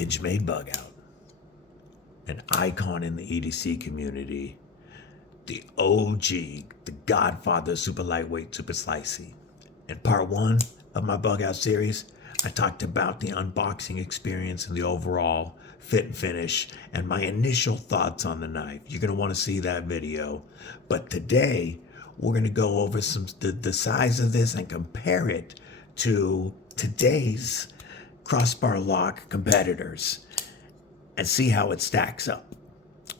Benchmade Bugout, an icon in the EDC community, the OG, the godfather of super lightweight, super slicey. In part one of my Bugout series, I talked about the unboxing experience and the overall fit and finish and my initial thoughts on the knife. You're going to want to see that video. But today, we're going to go over the size of this and compare it to today's crossbar lock competitors and see how it stacks up.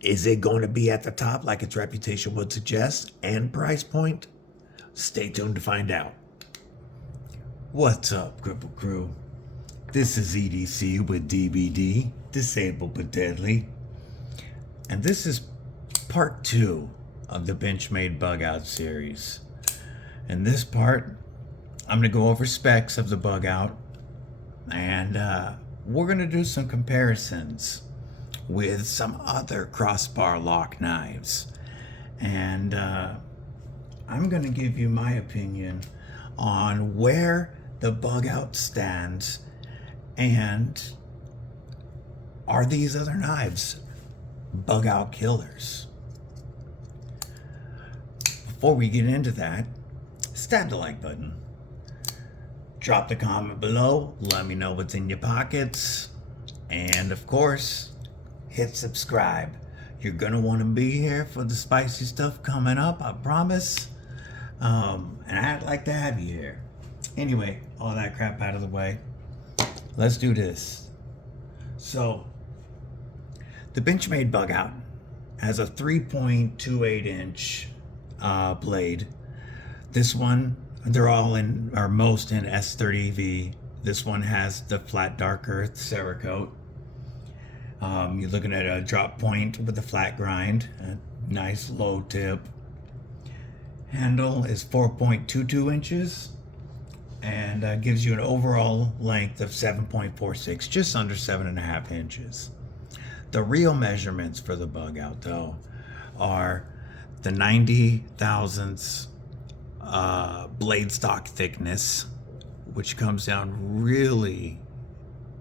Is it going to be at the top like its reputation would suggest and price point? Stay tuned to find out. What's up, Cripple Crew? This is EDC with DBD, Disabled But Deadly. And this is part 2 of the Benchmade Bugout series. In this part, I'm going to go over specs of the Bugout, and we're going to do some comparisons with some other crossbar lock knives. And I'm going to give you my opinion on where the Bugout stands and are these other knives Bugout killers? Before we get into that, stab the like button. Drop the comment below, let me know what's in your pockets, and of course, hit subscribe. You're gonna want to be here for the spicy stuff coming up, I promise. And I'd like to have you here. Anyway, all that crap out of the way, let's do this. So, the Benchmade Bugout has a 3.28 inch blade. This one, they're all in, or most in S30V. This one has the flat dark earth Cerakote. You're looking at a drop point with a flat grind, a nice low tip. Handle is 4.22 inches and gives you an overall length of 7.46, just under 7.5 inches. The real measurements for the Bugout, though, are the 90 thousandths blade stock thickness, which comes down really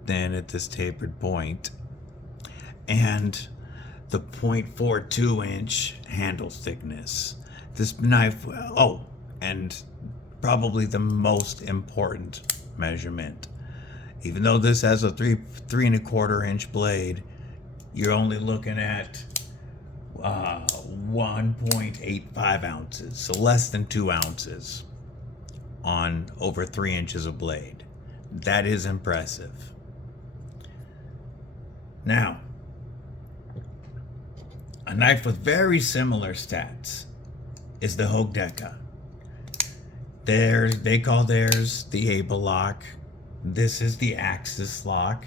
thin at this tapered point, and the 0.42 inch handle thickness. This knife, and probably the most important measurement, even though this has a 3.25 inch blade, you're only looking at 1.85 ounces, so less than 2 ounces on over 3 inches of blade. That is impressive. Now, a knife with very similar stats is the Hogue Deka. They call theirs the Able lock. This is the Axis lock.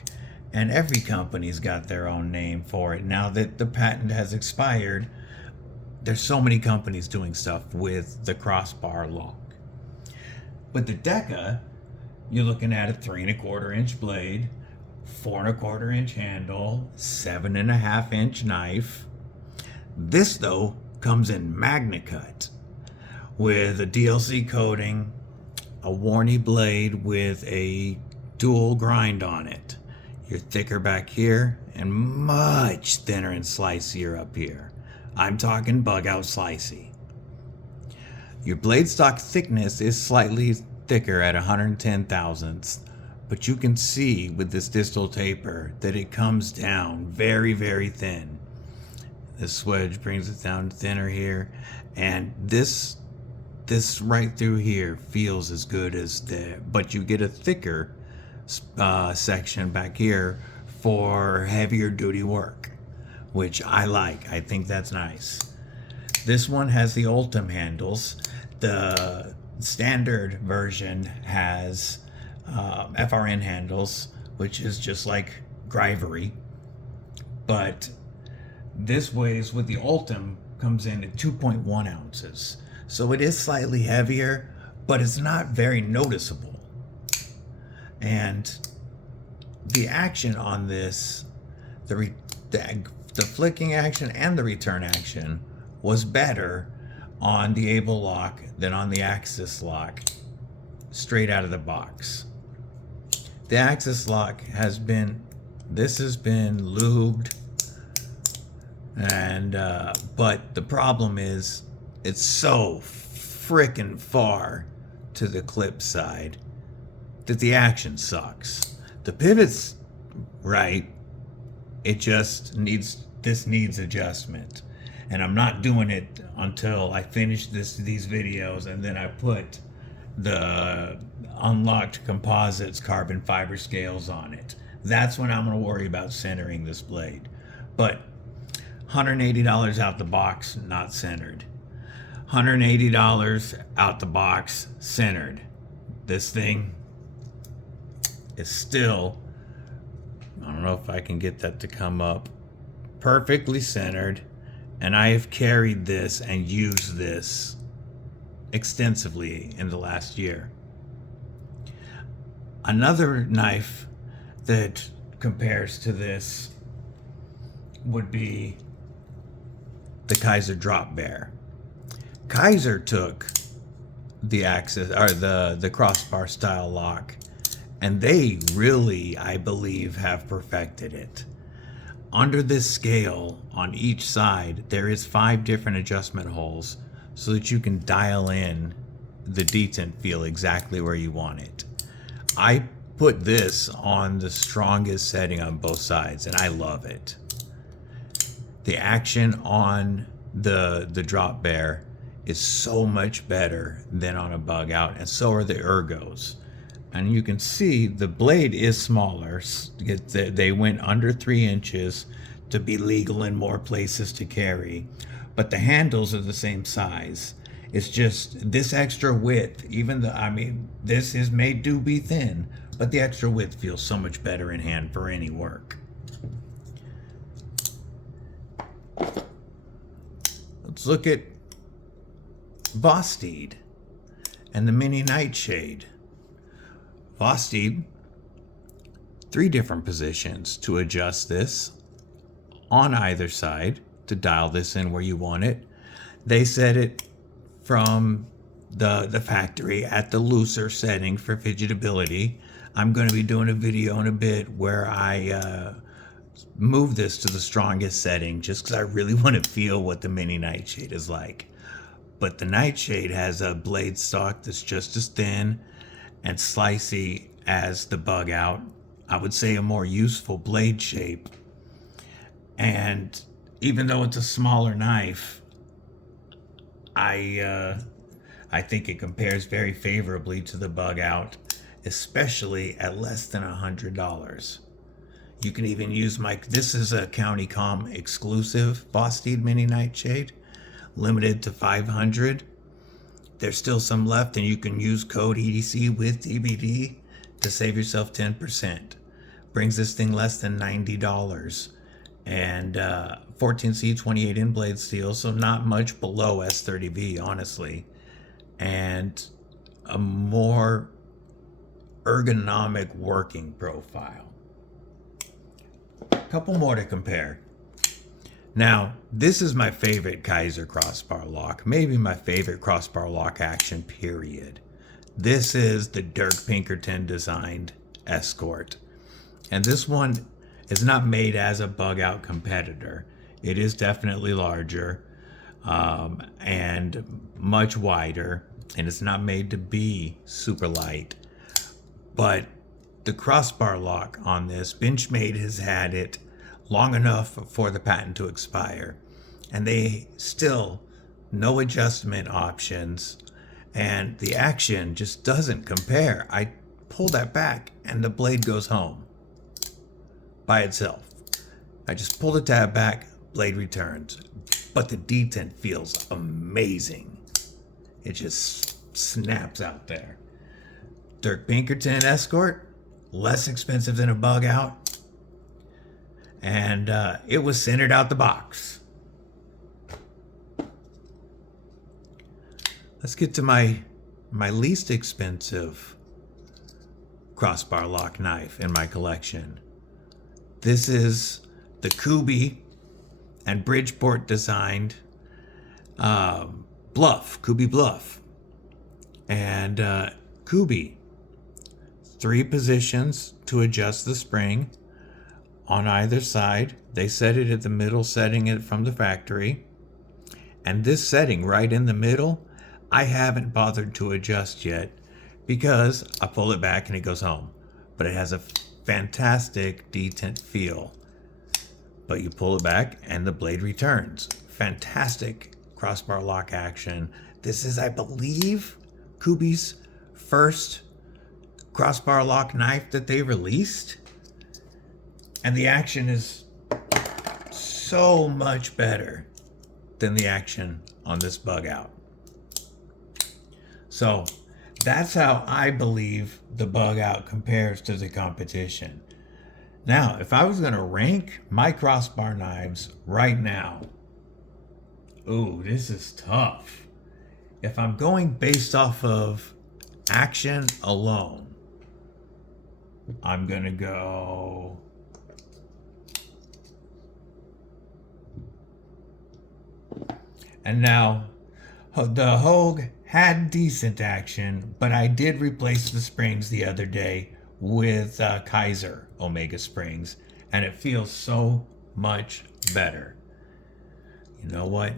And every company's got their own name for it. Now that the patent has expired, there's so many companies doing stuff with the crossbar lock. With the Deka, you're looking at a 3.25 inch blade, 4.25 inch handle, 7.5 inch knife. This, though, comes in Magna Cut with a DLC coating, a Warney blade with a dual grind on it. You're thicker back here and much thinner and slicier up here. I'm talking Bugout slicey. Your blade stock thickness is slightly thicker at 110 thousandths, but you can see with this distal taper that it comes down very, very thin. This wedge brings it down thinner here, and this right through here feels as good as there, but you get a thicker section back here for heavier duty work, which I like. I think that's nice. This one has the Ultem handles. The standard version has FRN handles, which is just like Grivery, but this weighs with the Ultem comes in at 2.1 ounces. So it is slightly heavier, but it's not very noticeable. And the action on this, the flicking action and the return action was better on the Able lock than on the Axis lock straight out of the box. The Axis lock has been This has been lubed, and but the problem is it's so frickin' far to the clip side that the action sucks. The pivot's right. It just needs adjustment, and I'm not doing it until I finish these videos, and then I put the unlocked composites carbon fiber scales on it. That's when I'm going to worry about centering this blade. But $180 out the box, not centered. $180 out the box, centered. This thing is still, I don't know if I can get that to come up, perfectly centered. And I have carried this and used this extensively in the last year. Another knife that compares to this would be the Kaiser Drop Bear. Kaiser took the axis or the crossbar style lock, and they really, I believe, have perfected it. Under this scale on each side, there is 5 different adjustment holes so that you can dial in the detent feel exactly where you want it. I put this on the strongest setting on both sides, and I love it. The action on the Drop Bear is so much better than on a Bugout, and so are the ergos. And you can see the blade is smaller. They went under 3 inches to be legal in more places to carry, but the handles are the same size. It's just this extra width, even though, I mean, this is made to be thin, but the extra width feels so much better in hand for any work. Let's look at Vosteed and the Mini Nightshade. Vosteed, 3 different positions to adjust this on either side to dial this in where you want it. They set it from the factory at the looser setting for fidgetability. I'm going to be doing a video in a bit where I move this to the strongest setting just because I really want to feel what the Mini Nightshade is like. But the Nightshade has a blade stock that's just as thin and slicey as the Bugout. I would say a more useful blade shape. And even though it's a smaller knife, I think it compares very favorably to the Bugout, especially at less than $100. You can even use this is a County Com exclusive Vosteed Mini Nightshade, limited to 500. There's still some left, and you can use code EDC with TBD to save yourself 10%. Brings this thing less than $90. And 14C 28 blade steel, so not much below S30V, honestly. And a more ergonomic working profile. A couple more to compare. Now, this is my favorite Kaiser crossbar lock, maybe my favorite crossbar lock action, period. This is the Dirk Pinkerton designed Escort. And this one is not made as a Bugout competitor. It is definitely larger and much wider, and it's not made to be super light. But the crossbar lock on this, Benchmade has had it long enough for the patent to expire, and they still no adjustment options, and the action just doesn't compare. I pull that back and the blade goes home by itself. I just pull the tab back, blade returns, but the detent feels amazing. It just snaps out there. Dirk Pinkerton Escort, less expensive than a Bugout, and it was centered out the box. Let's get to my least expensive crossbar lock knife in my collection. This is the Kubey and Bridgeport designed Bluff, Kubey Bluff. And Kubey, 3 positions to adjust the spring on either side. They set it at the middle setting it from the factory. And this setting right in the middle, I haven't bothered to adjust yet because I pull it back and it goes home. But it has a fantastic detent feel. But you pull it back and the blade returns. Fantastic crossbar lock action. This is, I believe, Kubey's first crossbar lock knife that they released. And the action is so much better than the action on this Bugout. So that's how I believe the Bugout compares to the competition. Now, if I was going to rank my crossbar knives right now, ooh, this is tough. If I'm going based off of action alone, I'm going to go... And now, the Hogue had decent action, but I did replace the springs the other day with Kaiser Omega springs, and it feels so much better. You know what?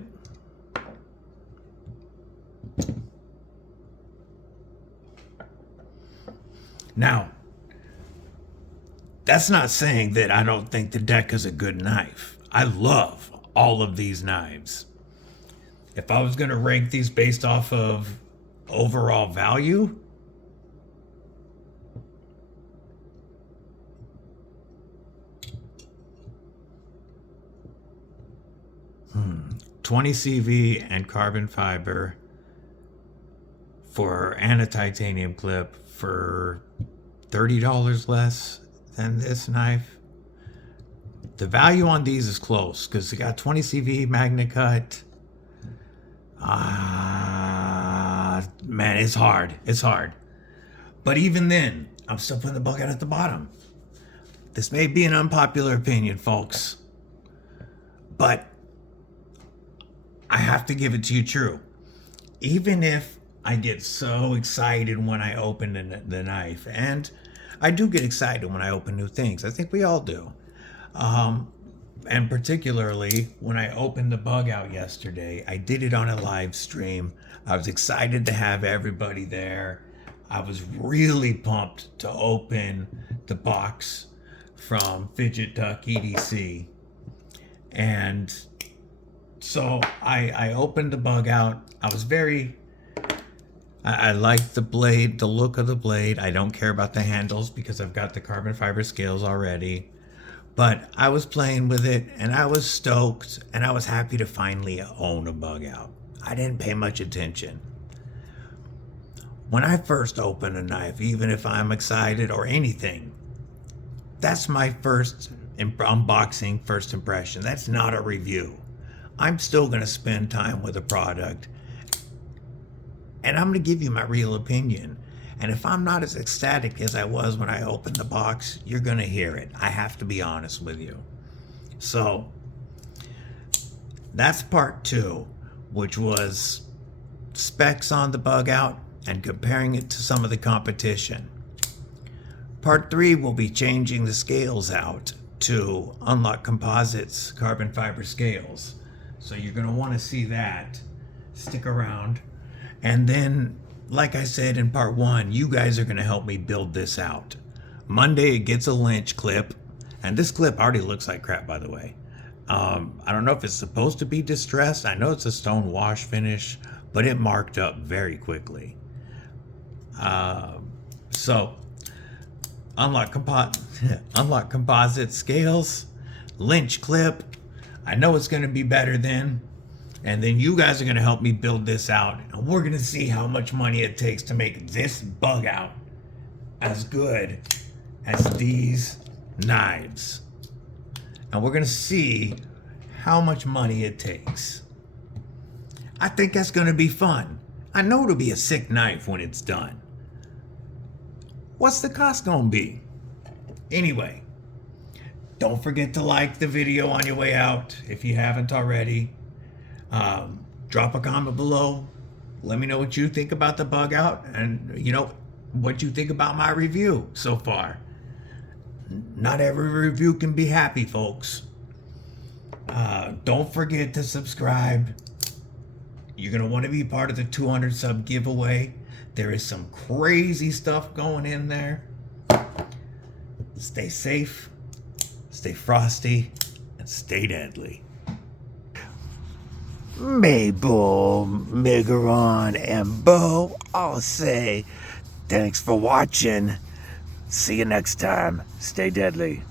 Now, that's not saying that I don't think the Deka's a good knife. I love all of these knives. If I was going to rank these based off of overall value, 20 CV and carbon fiber and a titanium clip for $30 less than this knife. The value on these is close because they got 20 CV Magna Cut. Man, it's hard. It's hard. But even then, I'm still putting the Bugout at the bottom. This may be an unpopular opinion, folks, but I have to give it to you true. Even if I get so excited when I open the knife, and I do get excited when I open new things. I think we all do. And particularly when I opened the Bugout yesterday, I did it on a live stream. I was excited to have everybody there. I was really pumped to open the box from Fidget Duck EDC. And so I opened the Bugout. I like the blade, the look of the blade. I don't care about the handles because I've got the carbon fiber scales already. But I was playing with it and I was stoked and I was happy to finally own a Bugout. I didn't pay much attention. When I first open a knife, even if I'm excited or anything, that's my first unboxing, first impression. That's not a review. I'm still going to spend time with a product and I'm going to give you my real opinion. And if I'm not as ecstatic as I was when I opened the box, you're going to hear it. I have to be honest with you. So that's part 2, which was specs on the Bugout and comparing it to some of the competition. Part 3 will be changing the scales out to Unlock Composites carbon fiber scales. So you're going to want to see that. Stick around. And then, like I said in part 1, you guys are going to help me build this out. Monday it gets a Lynch clip, and this clip already looks like crap, by the way. I don't know if it's supposed to be distressed. I know it's a stone wash finish, but it marked up very quickly. So unlock composite scales, Lynch clip. I know it's going to be better then. And then you guys are going to help me build this out. And we're going to see how much money it takes to make this Bugout as good as these knives. And we're going to see how much money it takes. I think that's going to be fun. I know it'll be a sick knife when it's done. What's the cost going to be? Anyway, don't forget to like the video on your way out if you haven't already. Drop a comment below. Let me know what you think about the Bugout and, what you think about my review so far. Not every review can be happy, folks. Don't forget to subscribe. You're going to want to be part of the 200 sub giveaway. There is some crazy stuff going in there. Stay safe, stay frosty, and stay deadly. Mabel, Megaron, and Bo all say thanks for watching. See you next time. Stay deadly.